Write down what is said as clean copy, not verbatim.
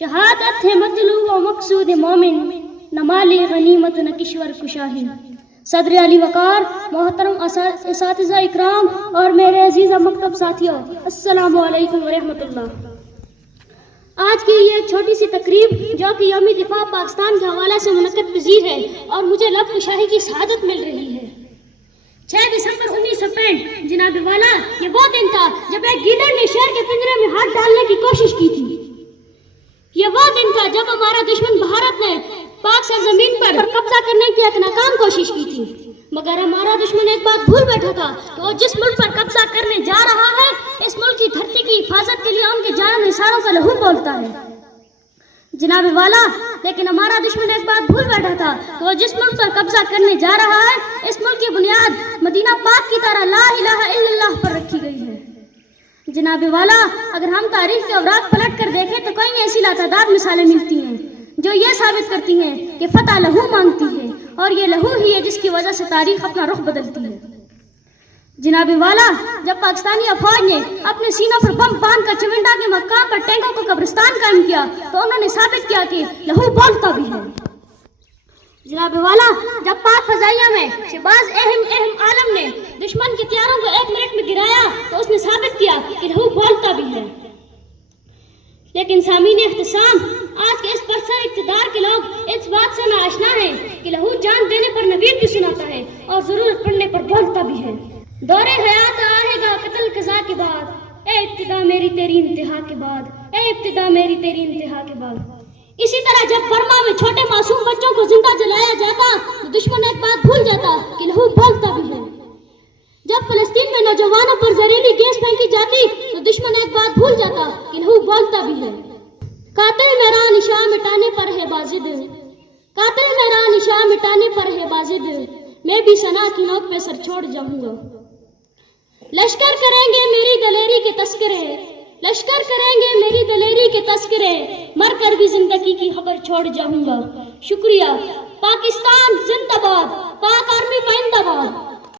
शहादत है मतलूब व मकसूद मोमिन, न माली गनीमत न किश्वर कुशाही। सदर अली वकार, मोहतरम इसातिज़ा इकराम और मेरे अजीज़ मकतब साथियों, अस्सलामु अलैकुम व रहमतुल्लाह। आज की ये छोटी सी तकरीब जो कि यौम दिफा पाकिस्तान के हवाले से मुनक़्क़द पज़ीर है और मुझे लब कुशाही की शहादत मिल रही है। 6 दिसंबर 1965 जनाब वाला, ये वो दिन था जब एक गीदड़ ने शेर के पिंजरे में हाथ डालने की कोशिश की थी। ये वो दिन था जब हमारा दुश्मन भारत ने पाक सरजमीन पर कब्जा करने की एक नाकाम कोशिश की थी। मगर हमारा दुश्मन एक बात भूल बैठा था कि वो जिस मुल्क पर कब्जा करने जा रहा है, इस मुल्क की धरती की हिफाजत के लिए उनके जान निसारों का लहू बोलता है जनाब वाला। लेकिन हमारा दुश्मन एक बात भूल बैठा था कि वो जिस मुल्क पर कब्जा करने जा रहा है, इस मुल्क की बुनियाद मदीना पाक की तरह ला इलाहा इल्लल्लाह पर रखी गई है जनाब वाला। अगर हम तारीख के अवराक पलट कर देखें तो कई ऐसी लातादाद मिसालें मिलती हैं जो ये साबित करती हैं कि फतह लहू मांगती है, और ये लहू ही है जिसकी वजह से तारीख अपना रुख बदलती है जनाब वाला। जब पाकिस्तानी अफवाज ने अपने सीनों पर बम बांध कर चविंडा के मकाम पर टैंकों को कब्रिस्तान कायम किया तो उन्होंने साबित किया कि लहू बोलता भी है जनाब वाला। जब पाक फजाइया में शहबाज अहम आलम ने दुश्मन के हथियारों को 1 मिनट में गिराया तो उसने साबित किया कि लहू बोलता भी है। लेकिन सामीन इख्तिसाम, आज के इस परसर इक़्तिदार के लोग इस बात से नाआशना हैं कि लहू जान देने पर नवीद भी सुनाता है और जरूरत पड़ने पर बोलता भी है। दौरे हयात आएगा कत्ल कज़ा के बाद, ए इब्तिदा मेरी तेरी इंतहा के बाद, ए इब्तिदा मेरी तेरी इंतहा के बाद। इसी तरह जब बर्मा में छोटे मासूम बच्चों को जिंदा जलाया जाता तो दुश्मन एक बात भूल जाता कि लहू बोलता भी है। जब फलस्तीन में नौजवानों पर जहरीली गैस फेंकी जाती तो दुश्मन एक बात भूल जाता कि लहू बोलता भी है। कातिल मेरा निशान मिटाने पर है बाजिद, कातिल मेरा निशान मिटाने पर है बाजिद, मैं भी सना की नोक पे सर छोड़ जाऊंगा। लश्कर करेंगे मेरी दलेरी के तस्करे, लश्कर करेंगे मेरी दलेरी के तस्करे, मर कर भी जिंदगी की खबर छोड़ जाऊंगा। शुक्रिया। पाकिस्तान जिंदाबाद, पाक आर्मी जिंदाबाद।